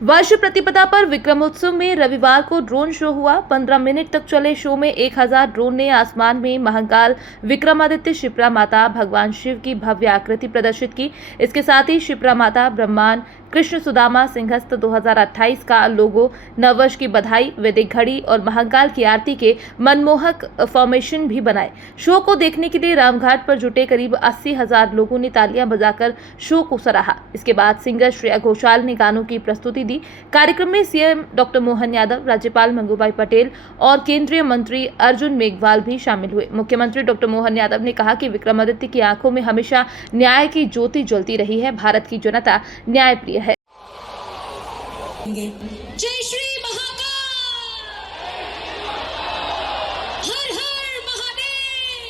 वर्ष प्रतिपदा पर विक्रमोत्सव में रविवार को ड्रोन शो हुआ। 15 मिनट तक चले शो में 1000 ड्रोन ने आसमान में महाकाल विक्रमादित्य शिप्रा माता भगवान शिव की भव्य आकृति प्रदर्शित की। इसके साथ ही शिप्रा माता ब्रह्मांड कृष्ण सुदामा सिंहस्थ 2028 का लोगो, नववर्ष की बधाई, वैदिक घड़ी और महाकाल की आरती के मनमोहक फॉर्मेशन भी बनाए। शो को देखने के लिए रामघाट पर जुटे करीब 80,000 लोगों ने तालियां बजाकर शो को सराहा। इसके बाद सिंगर श्रेया घोषाल ने गानों की प्रस्तुति दी। कार्यक्रम में सीएम डॉक्टर मोहन यादव, राज्यपाल मंगूभाई पटेल और केंद्रीय मंत्री अर्जुन मेघवाल भी शामिल हुए। मुख्यमंत्री डॉक्टर मोहन यादव ने कहा कि विक्रमादित्य की आंखों में हमेशा न्याय की ज्योति जलती रही है। भारत की जनता न्याय प्रिय है। जय श्री महाकाल, हर हर महादेव।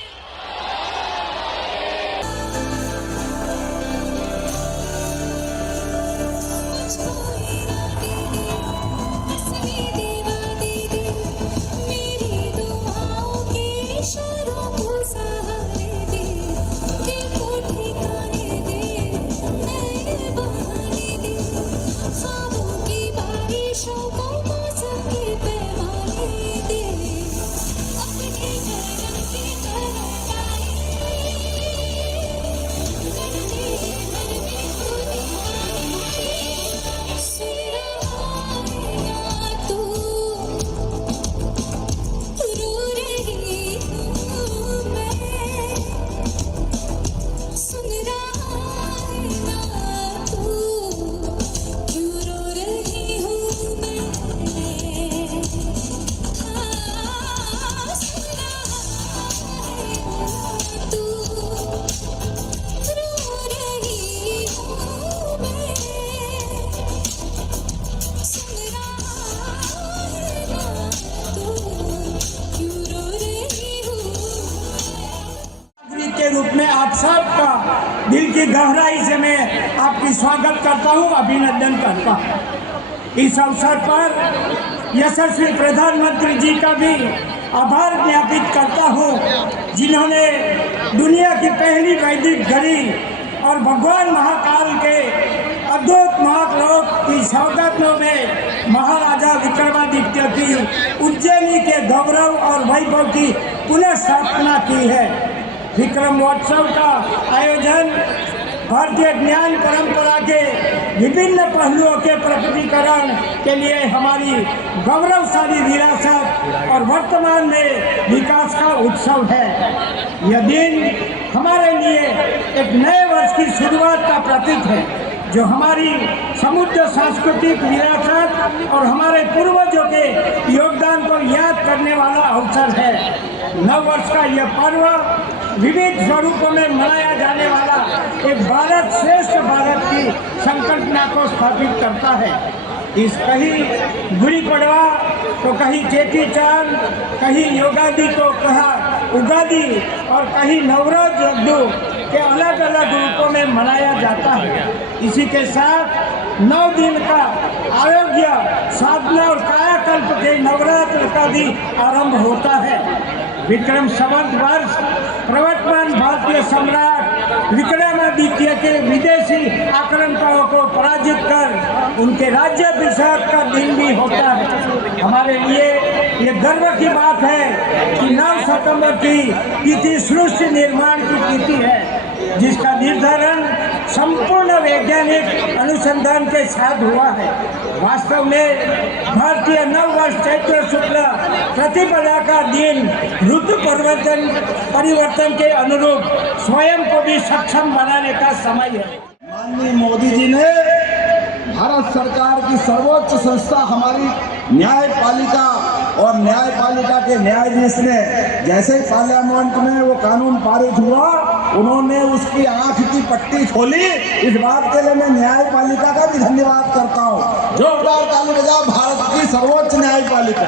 मेरी दुआओं के इशारों को सहारे दे, देखो ठिकाने दे, नए बहाने दे, ख्वाबों की बारिशों को मौसम के पैमाने दे, अपने करम की तरह पाए, मन में सुन रहा है तू, रो रही हूँ मैं, सुन रहा है तू, क्यों रो रही हूँ मैं, हाँ सुन रहा है तू, रो रही हूँ मैं, सुन रहा है तू, क्यों रो रही हूँ। नागरिक के रूप में आप सबका दिल की गहराई से मैं आपकी स्वागत करता हूं, अभिनंदन करता हूं। इस अवसर पर यशस्वी प्रधानमंत्री जी का भी आभार ज्ञापित करता हूं, जिन्होंने दुनिया की पहली वैदिक घड़ी और भगवान महाकाल के अद्भुत महालोक की सौगातों में महाराजा विक्रमादित्य की उज्जैनी के गौरव और वैभव की पुनः स्थापना की है। विक्रमोत्सव का आयोजन भारतीय ज्ञान परंपरा के विभिन्न पहलुओं के प्रकटीकरण के लिए हमारी गौरवशाली विरासत और वर्तमान में विकास का उत्सव है। यह दिन हमारे लिए एक नए वर्ष की शुरुआत का प्रतीक है, जो हमारी समृद्ध सांस्कृतिक विरासत और हमारे पूर्वजों के योगदान को याद करने वाला अवसर है। नव वर्ष का यह पर्व विविध स्वरूपों में मनाया जाने वाला एक भारत श्रेष्ठ भारत की संकल्पना को स्थापित करता है। इस कहीं गुड़ी पड़वा तो कहीं चेटी चांद, कहीं योगादि तो कहा उगादि और कहीं नवरात्र यज्ञ के अलग अलग रूपों में मनाया जाता है। इसी के साथ 9 दिन का आरोग्य साधना और कायाकल्प के नवरात्र का भी आरंभ होता है। विक्रम संवत वर्ष प्रवर्तमान भारतीय सम्राट विक्रमादित्य के विदेशी आक्रामकों को पराजित कर उनके राज्याभिषेक का दिन भी होता है। हमारे लिए ये गर्व की बात है कि 9 सितंबर की तिथि सृष्टि निर्माण की तिथि है, जिसका निर्धारण संपूर्ण वैज्ञानिक अनुसंधान के साथ हुआ है। वास्तव में भारतीय नव वर्ष चैत्र शुक्ल प्रतिपदा का दिन ऋतु परिवर्तन के अनुरूप स्वयं को भी सक्षम बनाने का समय है। माननीय मोदी जी ने भारत सरकार की सर्वोच्च संस्था हमारी न्यायपालिका और न्यायपालिका के न्यायाधीश ने जैसे ही पार्लियामेंट में वो कानून पारित हुआ, उन्होंने उसकी आंख की पट्टी खोली। इस बात के लिए मैं न्यायपालिका का भी धन्यवाद करता हूँ। जोरदार ताली बजाओ भारत की सर्वोच्च न्यायपालिका,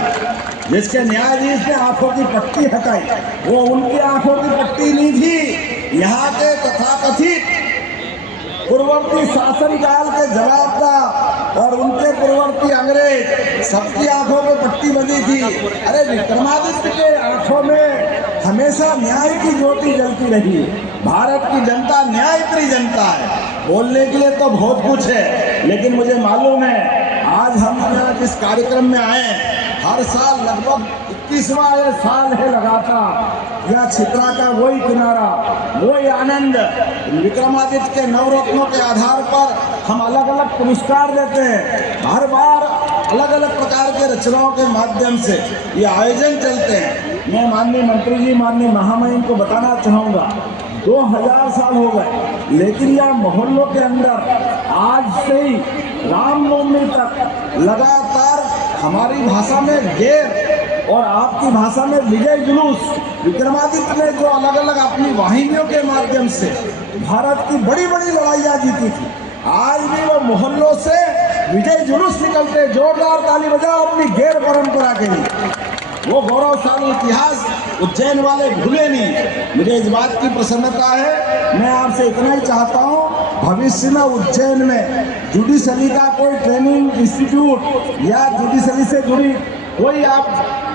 जिसके न्यायाधीश ने आंखों की पट्टी हटाई। वो उनकी आंखों की पट्टी नहीं थी, यहाँ के तथाकथित पूर्ववर्ती शासनकाल के जवाबदार और उनके पूर्ववर्ती अंग्रेज सबकी आंखों में पट्टी बंधी थी। अरे विक्रमादित्य के आंखों में हमेशा न्याय की ज्योति जलती रही। भारत की जनता न्यायप्रिय जनता है। बोलने के लिए तो बहुत कुछ है, लेकिन मुझे मालूम है जब इस कार्यक्रम में आए, हर साल लगभग 21वां ये साल है लगातार, यह क्षिप्रा का वही किनारा, वही आनंद। विक्रमादित्य के नवरत्नों के आधार पर हम अलग अलग पुरस्कार देते हैं, हर बार अलग अलग प्रकार के रचनाओं के माध्यम से ये आयोजन चलते हैं। मैं माननीय मंत्री जी, माननीय महामहिम को बताना चाहूँगा, 2000 साल हो गए, लेकिन यह मोहल्लों के अंदर आज से ही रामनवमी तक लगातार हमारी भाषा में गेर और आपकी भाषा में विजय जुलूस, विक्रमादित्य ने जो अलग अलग अपनी वाहिनियों के माध्यम से भारत की बड़ी बड़ी लड़ाइयाँ जीती थी, आज भी वो मोहल्लों से विजय जुलूस निकलते। जोरदार ताली बजाओ अपनी गैर परंपरा के लिए। वो गौरवशाली इतिहास उज्जैन वाले भूले नहीं। मुझे इस बात की प्रसन्नता है। मैं आपसे इतना ही चाहता हूँ, भविष्य में उज्जैन में जुडिशरी का कोई ट्रेनिंग इंस्टीट्यूट या जुडिशरी से जुड़ी कोई आप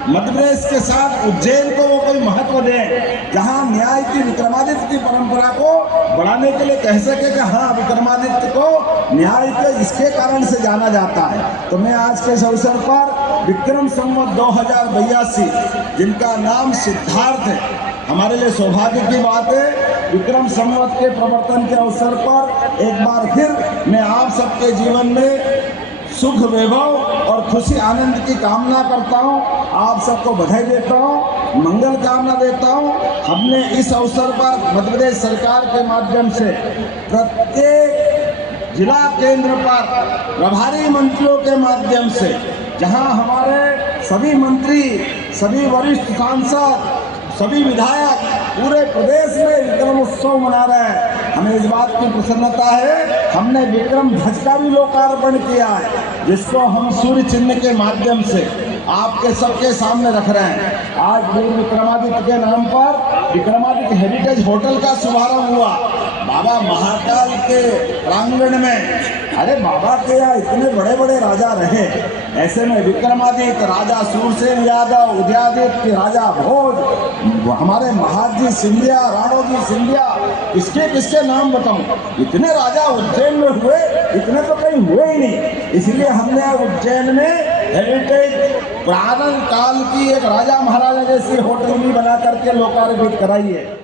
मध्य प्रदेश के साथ उज्जैन को वो कोई महत्व दें, जहाँ न्याय की विक्रमादित्य की परंपरा को बढ़ाने के लिए कह सके कि हाँ, विक्रमादित्य को न्याय के इसके कारण से जाना जाता है। तो मैं आज के इस अवसर पर विक्रम संवत 2082, जिनका नाम सिद्धार्थ है, हमारे लिए सौभाग्य की बात है। विक्रम संवत के प्रवर्तन के अवसर पर एक बार फिर मैं आप सबके जीवन में सुख, वैभव और खुशी, आनंद की कामना करता हूँ। आप सबको बधाई देता हूँ, मंगल कामना देता हूँ। हमने इस अवसर पर मध्य प्रदेश सरकार के माध्यम से प्रत्येक जिला केंद्र पर प्रभारी मंत्रियों के माध्यम से, जहां हमारे सभी मंत्री, सभी वरिष्ठ सांसद, सभी विधायक पूरे प्रदेश में विक्रम उत्सव मना रहे हैं, हमें इस बात की प्रसन्नता है। हमने विक्रम ध्वज का भी लोकार्पण किया है, जिसको हम सूर्य चिन्ह के माध्यम से आपके सबके सामने रख रहे हैं। आज वीर विक्रमादित्य के नाम पर विक्रमादित्य हेरिटेज होटल का शुभारंभ हुआ बाबा महाकाल के प्रांगण में। अरे बाबा के यहाँ इतने बड़े बड़े राजा रहे, ऐसे में विक्रमादित्य, राजा सूरसेन यादव, उदयादित्य, राजा भोज, हमारे महाजी सिंधिया, राणोजी सिंधिया, किसके किसके नाम बताऊं, इतने राजा उज्जैन में हुए, इतने तो कहीं हुए ही नहीं। इसलिए हमने उज्जैन में हेरिटेज प्राचीन काल की एक राजा महाराजा जैसी होटल भी बना करके लोकार्पित कराई है।